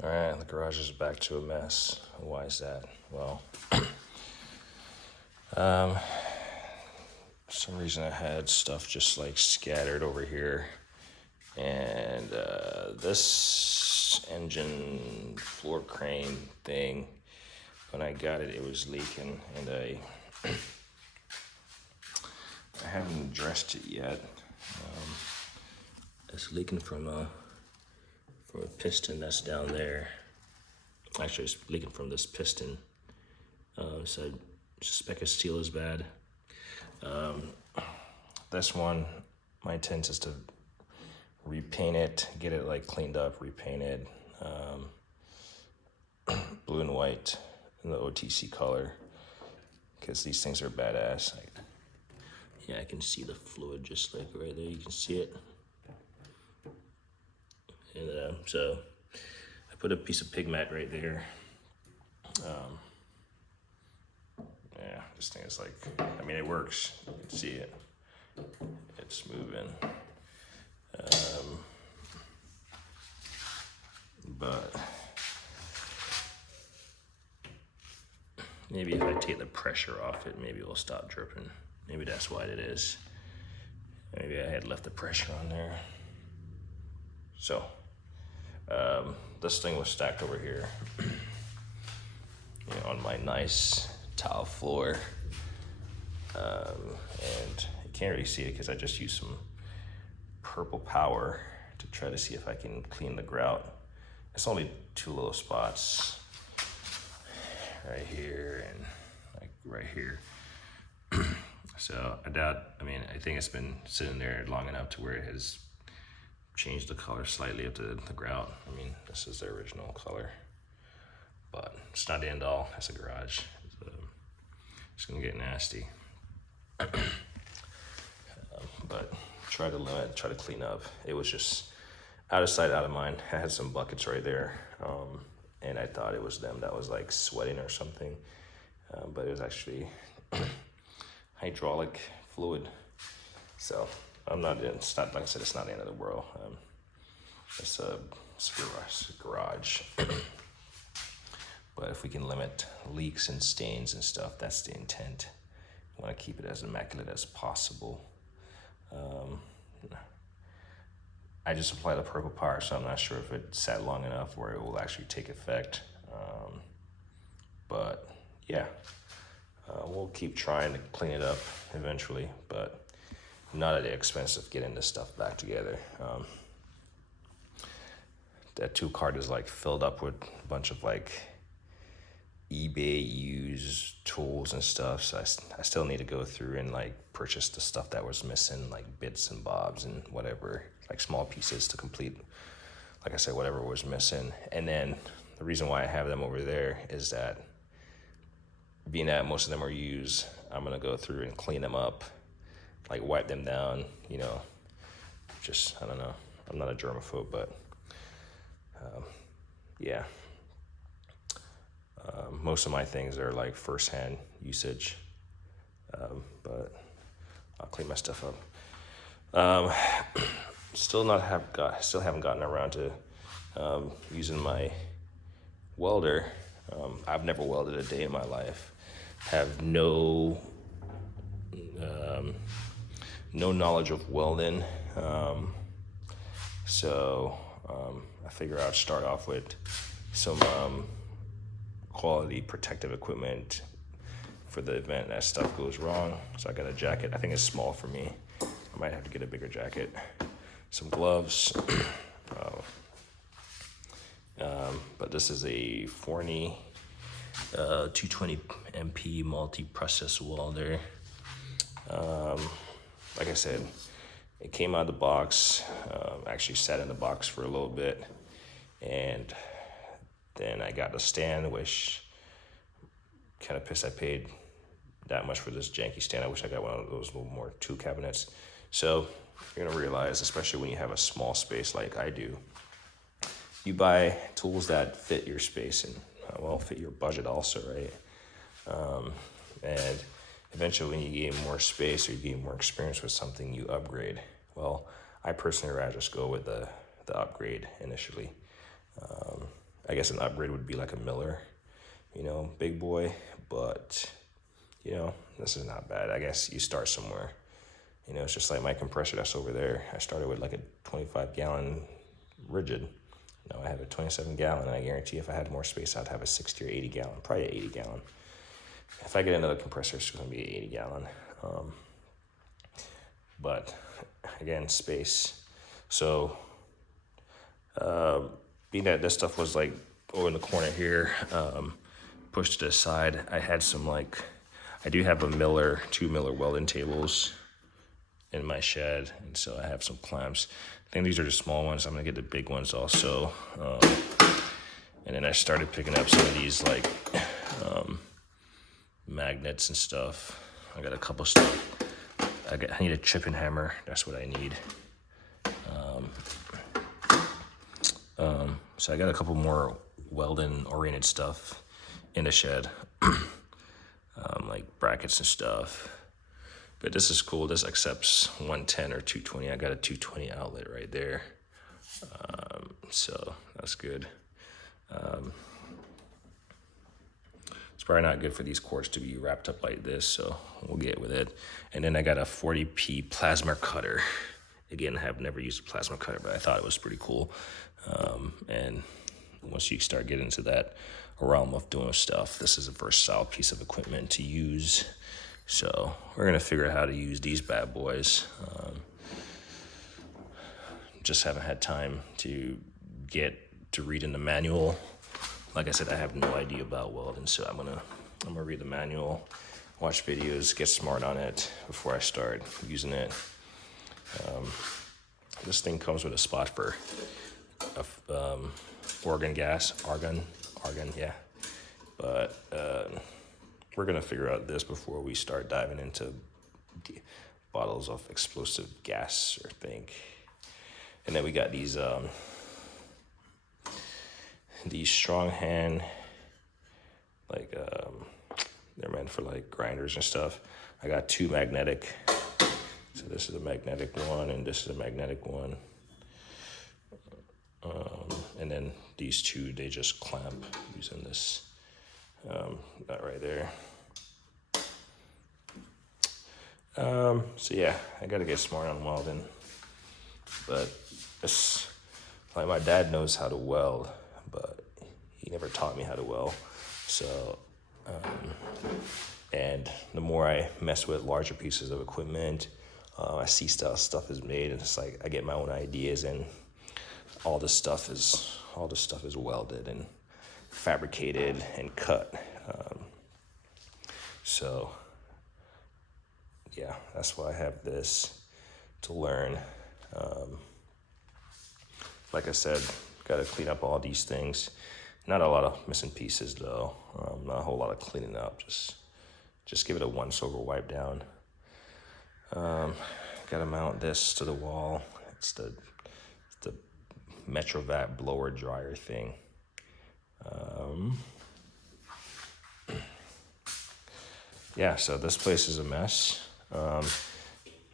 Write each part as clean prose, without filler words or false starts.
All right, the garage is back to a mess. Why is that? Well, for some reason I had stuff just like scattered over here, and this engine floor crane thing, when I got it, it was leaking, and I haven't addressed it yet. It's leaking from a piston that's down there. Actually, it's leaking from this piston. So I suspect its seal is bad. This one, my intent is to repaint it, get it like cleaned up, repainted, blue and white in the OTC color, because these things are badass. Like, yeah, I can see the fluid just like right there. You can see it. And so I put a piece of pig mat right there. Yeah, this thing is like, I mean, it works. You can see it. It's moving. But maybe if I take the pressure off it, maybe it'll stop dripping. Maybe that's what it is. Maybe I had left the pressure on there. So, this thing was stacked over here, on my nice tile floor. And you can't really see it because I just used some purple power to try to see if I can clean the grout. It's only two little spots right here and like right here. So I think it's been sitting there long enough to where it has changed the color slightly of the grout. I mean, this is the original color, but it's not the end all. It's a garage. It's gonna get nasty. But try to limit, try to clean up. It was just out of sight, out of mind. I had some buckets right there, and I thought it was them that was like sweating or something, but it was actually hydraulic fluid. So it's not, like I said, it's not the end of the world. It's a garage. But if we can limit leaks and stains and stuff, that's the intent. We want to keep it as immaculate as possible. I just applied the purple power, so I'm not sure if it sat long enough where it will actually take effect. But yeah, we'll keep trying to clean it up eventually, but not at the expense of getting this stuff back together. That tool cart is like filled up with a bunch of like eBay used tools and stuff, so I still need to go through and like purchase the stuff that was missing, like bits and bobs and whatever, like small pieces to complete, like I said, whatever was missing. And then the reason why I have them over there is that, being that most of them are used, I'm gonna go through and clean them up, like wipe them down, I don't know, I'm not a germaphobe, but yeah. Most of my things are like first-hand usage, but I'll clean my stuff up. Still haven't gotten around to using my welder. I've never welded a day in my life. Have no knowledge of welding, so I figure I'd start off with some quality protective equipment for the event that stuff goes wrong. So I got a jacket. I think it's small for me. I might have to get a bigger jacket. Some gloves. But this is a Forney 220 MP multi-process welder. Like I said, it came out of the box. Actually sat in the box for a little bit, and then I got the stand, which kind of pissed I paid that much for this janky stand. I wish I got one of those little more tool cabinets. So you're gonna realize, especially when you have a small space like I do, you buy tools that fit your space and fit your budget also, right? And eventually when you gain more space or you gain more experience with something, you upgrade. Well, I personally rather just go with the upgrade initially. I guess an upgrade would be like a Miller, big boy. But, this is not bad. I guess you start somewhere. It's just like my compressor that's over there. I started with like a 25-gallon rigid. Now I have a 27-gallon, and I guarantee if I had more space, I'd have a 60 or 80-gallon, probably an 80-gallon. If I get another compressor, it's going to be an 80-gallon. But again, space. So being that this stuff was like over in the corner here, pushed to the side, I had some I do have two Miller welding tables in my shed, and so I have some clamps. I think these are the small ones. I'm gonna get the big ones also. And then I started picking up some of these magnets and stuff. I got a couple stuff. I need a chipping hammer. That's what I need. So I got a couple more welding oriented stuff in the shed, like brackets and stuff. But this is cool. This accepts 110 or 220. I got a 220 outlet right there. So that's good. It's probably not good for these cords to be wrapped up like this, so we'll get with it. And then I got a 40p plasma cutter. Again, I have never used a plasma cutter, but I thought it was pretty cool. And once you start getting into that realm of doing stuff, this is a versatile piece of equipment to use. So we're gonna figure out how to use these bad boys. Just haven't had time to get to read in the manual. Like I said, I have no idea about welding, so I'm gonna read the manual, watch videos, get smart on it before I start using it. This thing comes with a spot for argon, yeah. But we're gonna figure out this before we start diving into bottles of explosive gas or thing. And then we got these strong hand, they're meant for grinders and stuff. I got two magnetic. So this is a magnetic one, and this is a magnetic one. And then these two, they just clamp using this, that right there. So yeah, I gotta get smart on welding. But it's like my dad knows how to weld, but he never taught me how to weld. So, and the more I mess with larger pieces of equipment, I see stuff is made, and it's like I get my own ideas, and all this stuff is welded and fabricated and cut. So yeah, that's why I have this to learn. Like I said, got to clean up all these things. Not a lot of missing pieces though. Not a whole lot of cleaning up. Just give it a once over wipe down. Got to mount this to the wall. It's the Metrovac blower dryer thing. Yeah, so this place is a mess. I'm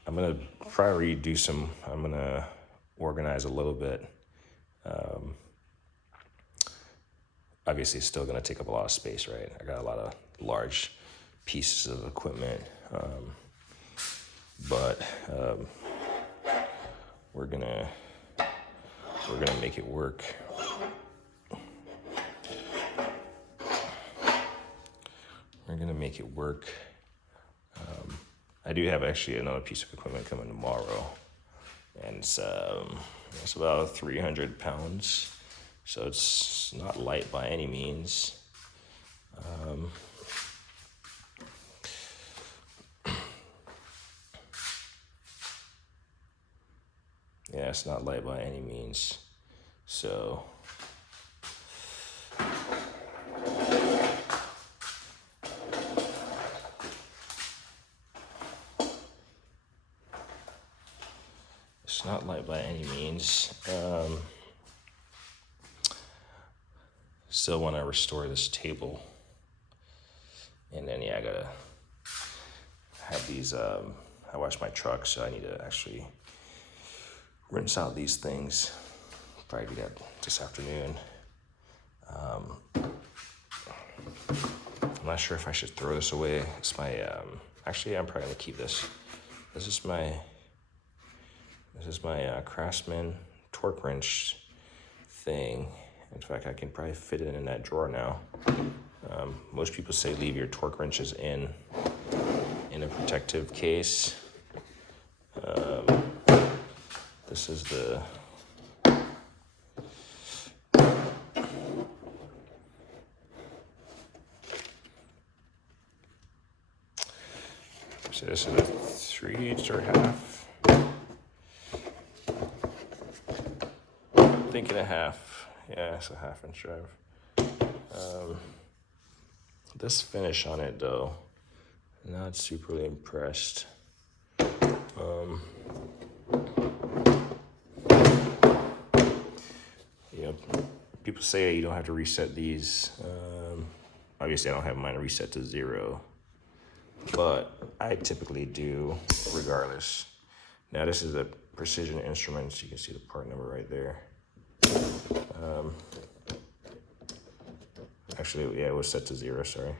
gonna probably I'm gonna organize a little bit. Obviously it's still gonna take up a lot of space, right? I got a lot of large pieces of equipment. But we're gonna make it work. We're gonna make it work. I do have actually another piece of equipment coming tomorrow, and it's about 300 pounds, so it's not light by any means. Yeah, it's not light by any means. So it's not light by any means. Still want to restore this table. And then yeah, I gotta have these, I wash my truck, so I need to actually rinse out these things. Probably do that this afternoon. I'm not sure if I should throw this away. It's my, actually, I'm probably gonna keep this. This is my Craftsman torque wrench thing. In fact, I can probably fit it in that drawer now. Most people say leave your torque wrenches in a protective case. This is the so this is a 3/8 or half. I'm thinking a half. Yeah, it's a 1/2 inch drive. This finish on it though, not superly impressed. People say you don't have to reset these. Obviously, I don't have mine reset to 0, but I typically do regardless. Now, this is a Precision Instruments. You can see the part number right there. Actually, yeah, it was set to 0, sorry.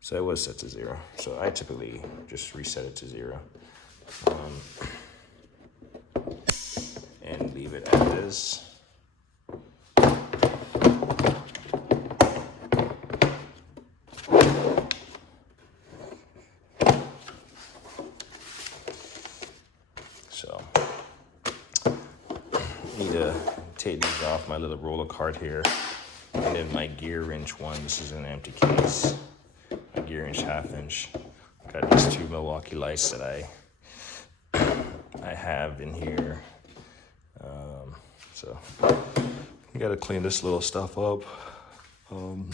So it was set to 0. So I typically just reset it to 0. And leave it as is. So, need to take these off my little roller cart here. And then my gear wrench one, this is an empty case. My gear wrench 1/2 inch. Got these 2 Milwaukee lights that I have in here. So you gotta clean this little stuff up. I'm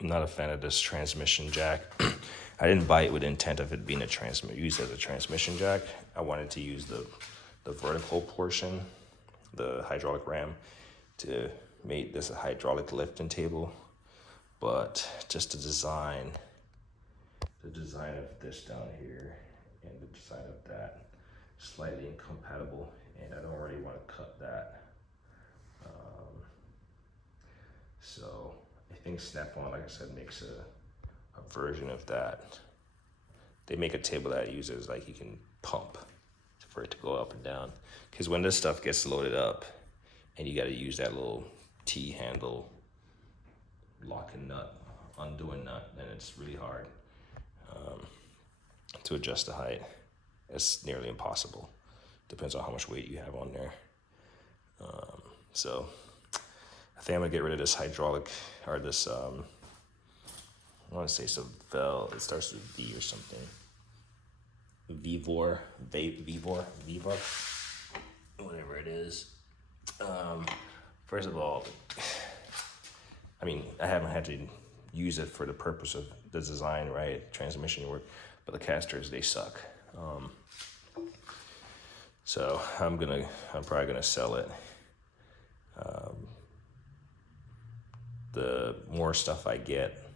not a fan of this transmission jack. I didn't buy it with intent of it being used as a transmission jack. I wanted to use the vertical portion, the hydraulic ram, to make this a hydraulic lifting table. But just the design of this down here and the design of that, slightly incompatible, and I don't really want to cut that. So I think Snap-on, like I said, makes a version of that. They make a table that uses, like, you can pump for it to go up and down. Because when this stuff gets loaded up and you got to use that little T-handle locking nut, undoing nut, then it's really hard to adjust the height. It's nearly impossible. Depends on how much weight you have on there. So I think I'm gonna get rid of this hydraulic, or this, I want to say it's a Vel, it starts with V or something. Vevor, whatever it is. First of all, I mean, I haven't had to use it for the purpose of the design, right? Transmission work, but the casters, they suck. So I'm probably gonna sell it. The more stuff I get,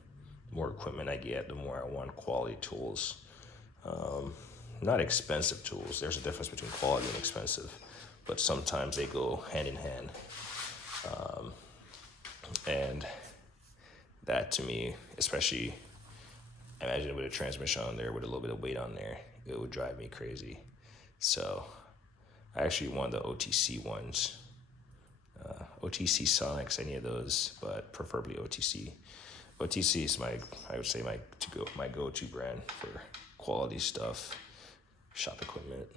more equipment I get, the more I want quality tools. Not expensive tools. There's a difference between quality and expensive, but sometimes they go hand in hand. And that, to me, especially, imagine with a transmission on there with a little bit of weight on there, it would drive me crazy. So I actually want the OTC ones. OTC Sonics, any of those, but preferably OTC. OTC is I would say my go-to brand for quality stuff, shop equipment.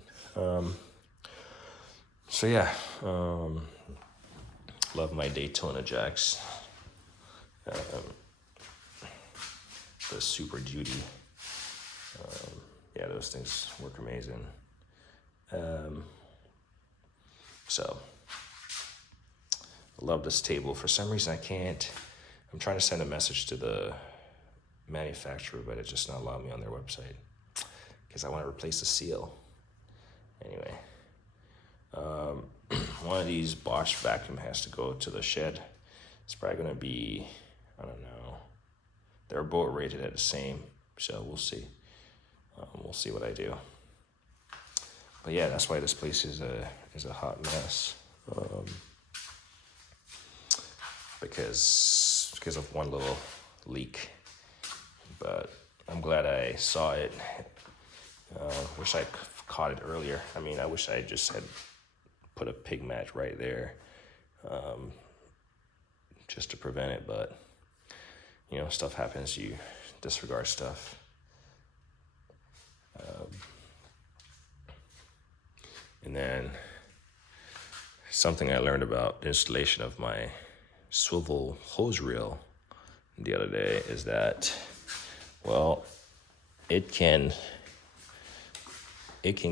So yeah, love my Daytona jacks. The Super Duty. Yeah, those things work amazing. So I love this table. For some reason, I'm trying to send a message to the manufacturer, but it's just not allowing me on their website because I want to replace the seal. Anyway, one of these Bosch vacuum has to go to the shed. It's probably going to be, I don't know. They're both rated at the same, so we'll see. We'll see what I do. But yeah, that's why this place is a hot mess. because of one little leak. But I'm glad I saw it. Wish I caught it earlier. I mean, I wish I just had put a pig mat right there, just to prevent it. But you know, stuff happens. You disregard stuff. And then something I learned about the installation of my swivel hose reel the other day is that, well, it can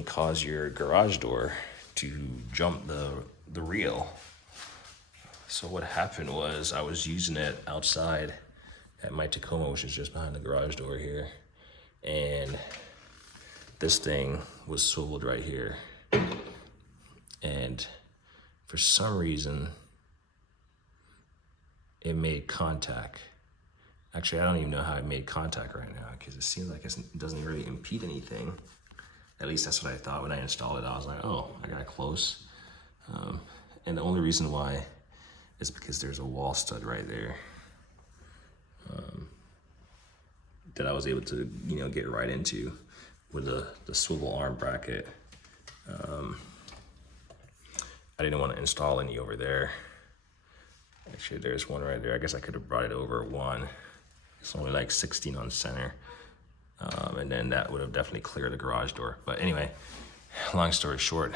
cause your garage door to jump the reel. So what happened was I was using it outside at my Tacoma, which is just behind the garage door here, and this thing was swiveled right here. And for some reason, it made contact. Actually, I don't even know how it made contact right now, because it seems like it doesn't really impede anything. At least that's what I thought when I installed it. I was like, oh, I got close. And the only reason why is because there's a wall stud right there that I was able to, you know, get right into with the swivel arm bracket. I didn't want to install any over there. Actually, there's one right there. I guess I could have brought it over one. It's only like 16 on center. And then that would have definitely cleared the garage door. But anyway, long story short,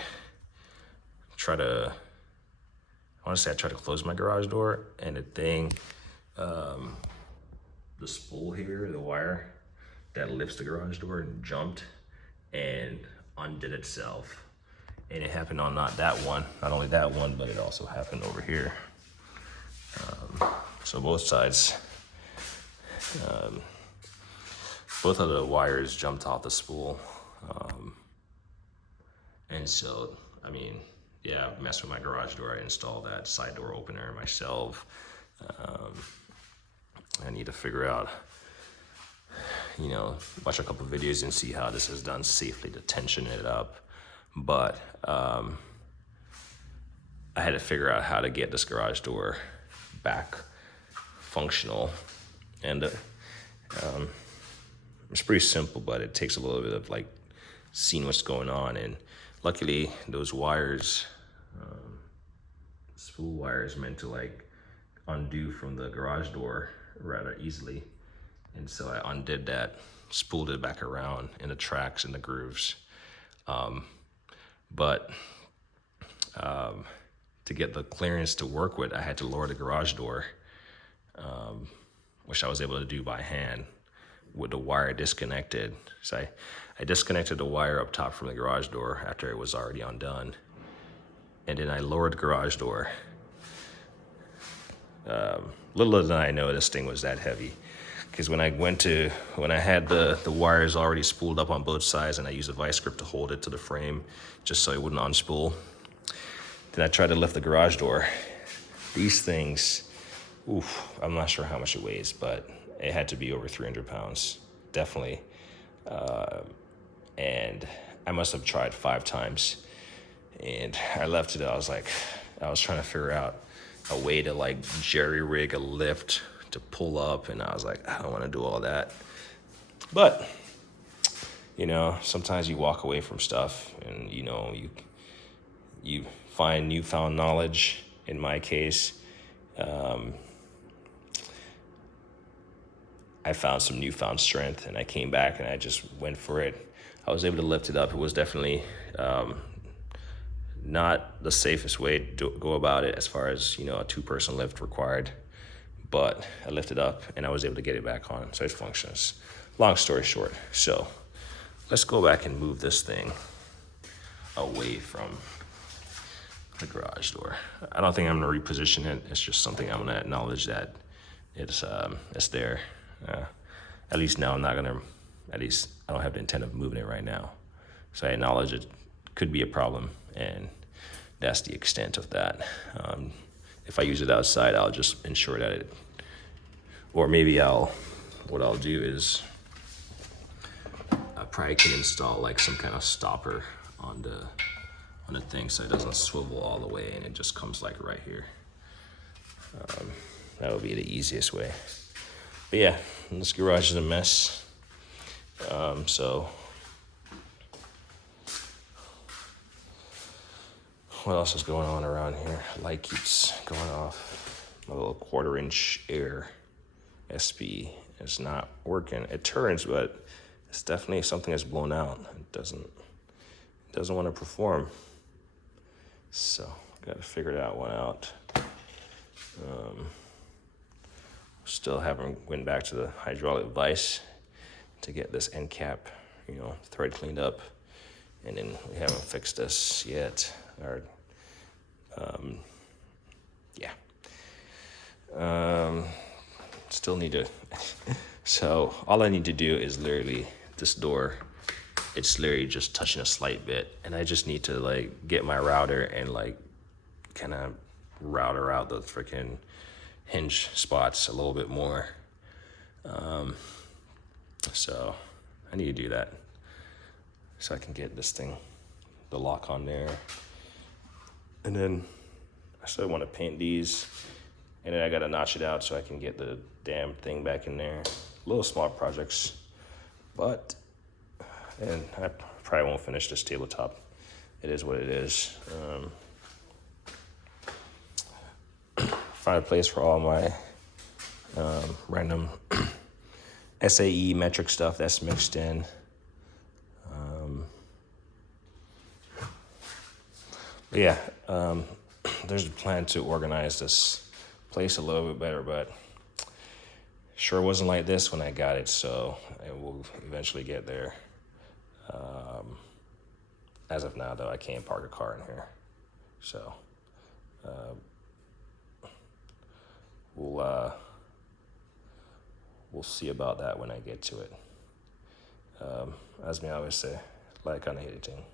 I want to say I tried to close my garage door, and the thing, the spool here, the wire that lifts the garage door, jumped and undid itself. And it happened on not only that one, but it also happened over here. So both sides, both of the wires jumped off the spool. And so, I mean, yeah, I messed with my garage door. I installed that side door opener myself. I need to figure out, you know, watch a couple videos and see how this is done safely to tension it up. But I had to figure out how to get this garage door back functional. And it's pretty simple, but it takes a little bit of like seeing what's going on. And luckily those wires, spool wires, meant to like undo from the garage door rather easily. And so I undid that, spooled it back around in the tracks and the grooves. But to get the clearance to work with, I had to lower the garage door, which I was able to do by hand with the wire disconnected. So I disconnected the wire up top from the garage door after it was already undone. And then I lowered the garage door. Little did I know this thing was that heavy. Because when I had the wires already spooled up on both sides, and I used a vice grip to hold it to the frame just so it wouldn't unspool. Then I tried to lift the garage door. These things, oof, I'm not sure how much it weighs, but it had to be over 300 pounds, definitely. And I must have tried 5 times. And I left it, I was trying to figure out a way to like jerry rig a lift to pull up, and I was like, I don't want to do all that. But you know, sometimes you walk away from stuff, and you know, you find newfound knowledge. In my case, I found some newfound strength, and I came back and I just went for it. I was able to lift it up. It was definitely not the safest way to go about it, as far as, you know, a 2-person lift required. But I lifted up and I was able to get it back on, so it functions. Long story short, so let's go back and move this thing away from the garage door. I don't think I'm gonna reposition it. It's just something I'm gonna acknowledge that it's there. At least now I don't have the intent of moving it right now. So I acknowledge it could be a problem, and that's the extent of that. If I use it outside, I'll just ensure that or maybe what I'll do is I probably can install like some kind of stopper on the thing, so it doesn't swivel all the way and it just comes like right here. That would be the easiest way. But yeah, this garage is a mess. So what else is going on around here? Light keeps going off. My little 1/4" air SP is not working. It turns, but it's definitely something that's blown out. It doesn't want to perform. So got to figure that one out. Still haven't went back to the hydraulic vise to get this end cap, thread cleaned up, and then we haven't fixed this yet. Or, yeah. Still need to. So all I need to do is literally this door. It's literally just touching a slight bit, and I just need to like get my router and like kind of router out the freaking hinge spots a little bit more. So I need to do that so I can get this thing, the lock on there. And then I still want to paint these, and then I got to notch it out so I can get the damn thing back in there. Little small projects, and I probably won't finish this tabletop. It is what it is. Find a place for all my random SAE metric stuff that's mixed in. But yeah, there's a plan to organize this place a little bit better, but sure wasn't like this when I got it, so it will eventually get there. As of now, though, I can't park a car in here, so we'll see about that when I get to it. As me always say, like on a hated thing.